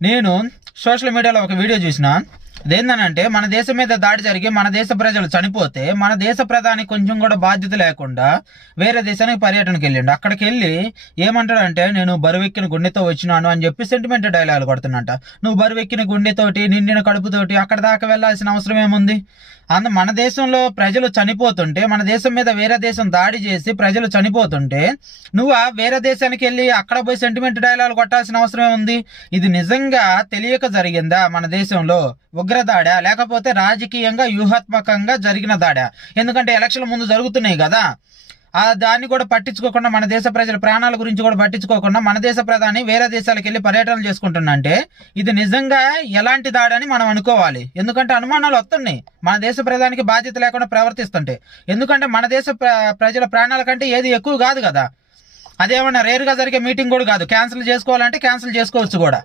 నేను సోషల్ మీడియాలో ఒక వీడియో చూసిన అదేందనంటే మన దేశం మీద దాడి జరిగి మన దేశ ప్రజలు చనిపోతే మన దేశ ప్రధాని కొంచెం కూడా బాధ్యత లేకుండా వేరే దేశానికి పర్యటనకి వెళ్ళిండు. అక్కడికి వెళ్ళి ఏమంటాడంటే నేను బరువెక్కిన గుండెతో వచ్చినాను అని చెప్పి సెంటిమెంట్ డైలాగ్ కొడుతున్నట్ట నువ్వు బరువెక్కిన గుండెతోటి నిండిన కడుపుతోటి అక్కడ దాకా వెళ్ళాల్సిన అవసరం ఏముంది? అందు మన దేశంలో ప్రజలు చనిపోతుంటే మన దేశం మీద వేరే దేశం దాడి చేసి ప్రజలు చనిపోతుంటే నువ్వు ఆ వేరే దేశానికి వెళ్ళి అక్కడ పోయి సెంటిమెంట్ డైలాగ్ కొట్టాల్సిన అవసరం ఉంది ఇది నిజంగా తెలియక జరిగిందా మన దేశంలో? ఉగ్రదాడ? లేకపోతే రాజకీయంగా వ్యూహాత్మకంగా జరిగిన దాడ? ఎందుకంటే ఎలక్షన్ ముందు జరుగుతున్నాయి కదా. ఆ దాన్ని కూడా పట్టించుకోకుండా మన దేశ ప్రజల ప్రాణాల గురించి కూడా పట్టించుకోకుండా మన దేశ ప్రధాని వేరే దేశాలకు వెళ్ళి పర్యటనలు చేసుకుంటున్నంటే ఇది నిజంగా ఎలాంటి దాడని మనం అనుకోవాలి. ఎందుకంటే అనుమానాలు వస్తున్నాయి. మన దేశ ప్రధానికి బాధ్యత లేకుండా ప్రవర్తిస్తుంటే. ఎందుకంటే మన దేశ ప్ర- ప్రజల ప్రాణాల కంటే ఏది ఎక్కువ కాదు కదా. అదేమన్నా రేరుగా జరిగే మీటింగ్ కూడా కాదు. క్యాన్సిల్ చేసుకోవాలంటే క్యాన్సిల్ చేసుకోవచ్చు కూడా.